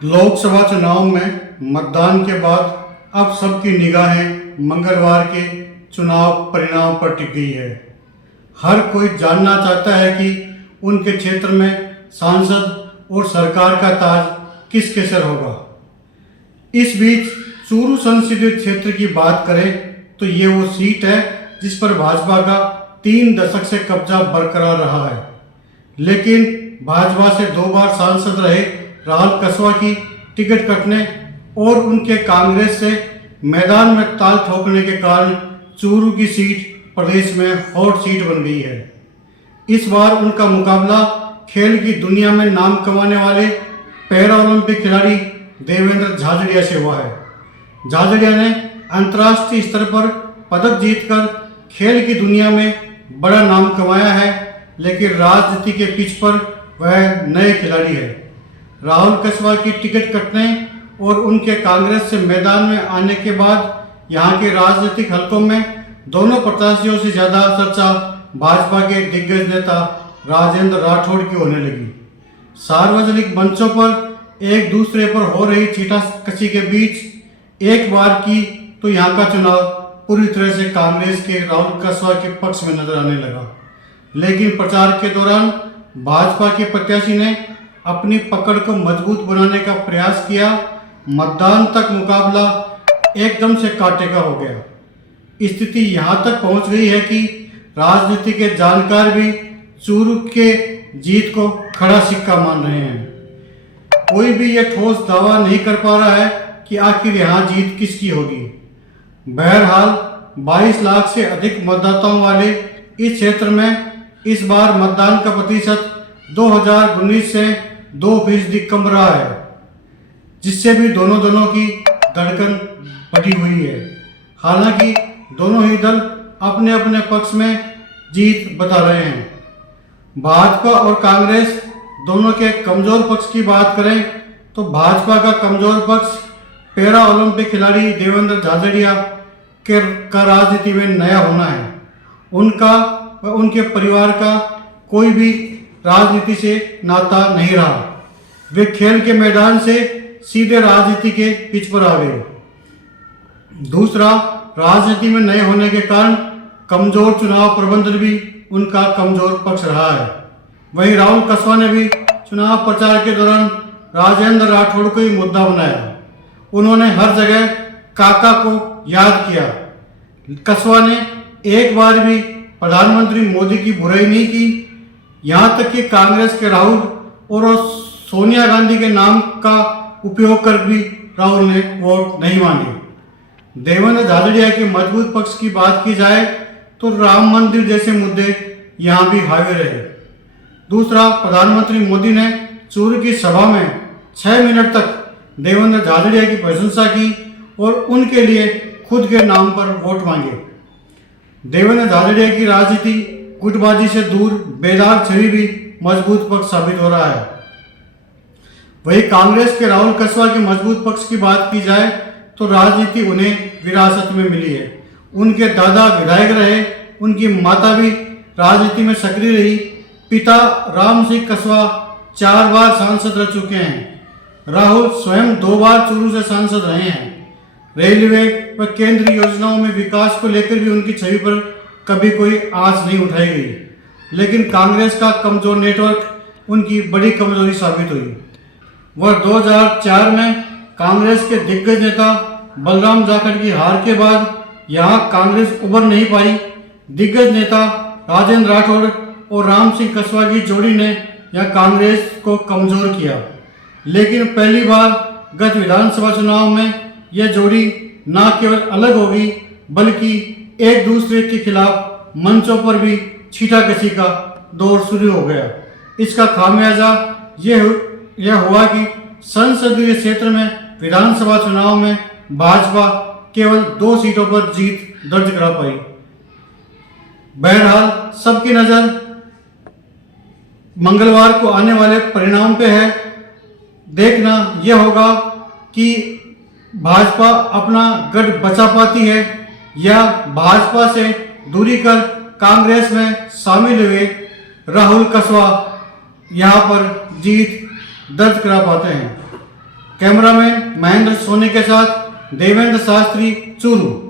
लोकसभा चुनाव में मतदान के बाद अब सबकी निगाहें मंगलवार के चुनाव परिणाम पर टिक गई है। हर कोई जानना चाहता है कि उनके क्षेत्र में सांसद और सरकार का ताज किसके सर होगा। इस बीच चूरू संसदीय क्षेत्र की बात करें तो ये वो सीट है जिस पर भाजपा का 3 दशक से कब्जा बरकरार रहा है। लेकिन भाजपा से 2 बार सांसद रहे राहुल कसवा की टिकट कटने और उनके कांग्रेस से मैदान में ताल ठोकने के कारण चूरू की सीट प्रदेश में हॉट सीट बन गई है। इस बार उनका मुकाबला खेल की दुनिया में नाम कमाने वाले पैरा ओलंपिक खिलाड़ी देवेंद्र झाझड़िया से हुआ है। झाझड़िया ने अंतर्राष्ट्रीय स्तर पर पदक जीतकर खेल की दुनिया में बड़ा नाम कमाया है, लेकिन राजनीति के पिच पर वह नए खिलाड़ी है। राहुल कसवा की टिकट कटने और उनके कांग्रेस से मैदान में आने के बाद यहाँ के राजनीतिक हलकों में दोनों प्रत्याशियों से ज़्यादा चर्चा भाजपा के दिग्गज नेता राजेंद्र राठौड़ की होने लगी। सार्वजनिक मंचों पर एक दूसरे पर हो रही छींटाकशी के बीच एक बार की तो यहाँ का चुनाव पूरी तरह से कांग्रेस के राहुल कसवा के पक्ष में नजर आने लगा। लेकिन प्रचार के दौरान भाजपा के प्रत्याशी ने अपनी पकड़ को मजबूत बनाने का प्रयास किया। मतदान तक मुकाबला एकदम से कांटे का हो गया। स्थिति यहाँ तक पहुँच गई है कि राजनीति के जानकार भी चूरू के जीत को खड़ा सिक्का मान रहे हैं। कोई भी यह ठोस दावा नहीं कर पा रहा है कि आखिर यहाँ जीत किसकी होगी। बहरहाल 22 लाख से अधिक मतदाताओं वाले इस क्षेत्र में इस बार मतदान का प्रतिशत 2019 से 2% कम रहा है, जिससे भी दोनों दलों की धड़कन बढ़ी हुई है। हालांकि दोनों ही दल अपने अपने पक्ष में जीत बता रहे हैं। भाजपा और कांग्रेस दोनों के कमजोर पक्ष की बात करें तो भाजपा का कमजोर पक्ष पैरा ओलंपिक खिलाड़ी देवेंद्र झाझड़िया का राजनीति में नया होना है। उनका व उनके परिवार का कोई भी राजनीति से नाता नहीं रहा। वे खेल के मैदान से सीधे राजनीति के पिच पर आ गए। दूसरा, राजनीति में नए होने के कारण कमजोर चुनाव प्रबंधन भी उनका कमजोर पक्ष रहा है। वहीं राहुल कसवा ने भी चुनाव प्रचार के दौरान राजेंद्र राठौड़ को ही मुद्दा बनाया। उन्होंने हर जगह काका को याद किया। कसवा ने एक बार भी प्रधानमंत्री मोदी की बुराई नहीं की। यहाँ तक कि कांग्रेस के राहुल और सोनिया गांधी के नाम का उपयोग कर भी राहुल ने वोट नहीं मांगे। देवेंद्र झाझड़िया के मजबूत पक्ष की बात की जाए तो राम मंदिर जैसे मुद्दे यहाँ भी हावी रहे। दूसरा, प्रधानमंत्री मोदी ने चूरू की सभा में 6 मिनट तक देवेंद्र झाझड़िया की प्रशंसा की और उनके लिए खुद के नाम पर वोट मांगे। देवेंद्र झाझड़िया की राजनीति गुटबाजी से दूर बेदाग छवि भी मजबूत पक्ष साबित हो रहा है। वहीं कांग्रेस के राहुल कसवा के मजबूत पक्ष की बात की जाए तो राजनीति उन्हें विरासत में मिली है। उनके दादा विधायक रहे, उनकी माता भी राजनीति में सक्रिय रही। पिता राम सिंह कसवा 4 बार सांसद रह चुके हैं। राहुल स्वयं 2 बार चूरू से सांसद रहे हैं। रेलवे व केंद्रीय योजनाओं में विकास को लेकर भी उनकी छवि पर कभी कोई आंच नहीं उठाई गई। लेकिन कांग्रेस का कमजोर नेटवर्क उनकी बड़ी कमजोरी साबित हुई। वह 2004 में कांग्रेस के दिग्गज नेता बलराम जाखड़ की हार के बाद यहाँ कांग्रेस उभर नहीं पाई। दिग्गज नेता राजेंद्र राठौड़ और राम सिंह कसवा की जोड़ी ने यह कांग्रेस को कमजोर किया। लेकिन पहली बार गत विधानसभा चुनाव में यह जोड़ी न केवल अलग होगी बल्कि एक दूसरे के खिलाफ मंचों पर भी छींटाकशी का दौर शुरू हो गया। इसका खामियाजा यह हुआ कि संसदीय क्षेत्र में विधानसभा चुनाव में भाजपा केवल 2 सीटों पर जीत दर्ज करा पाई। बहरहाल सबकी नज़र मंगलवार को आने वाले परिणाम पे है। देखना यह होगा कि भाजपा अपना गढ़ बचा पाती है या भाजपा से दूरी कर कांग्रेस में शामिल हुए राहुल कसवा यहाँ पर जीत दर्ज करा पाते हैं। कैमरामैन महेंद्र सोनी के साथ देवेंद्र शास्त्री चूरू।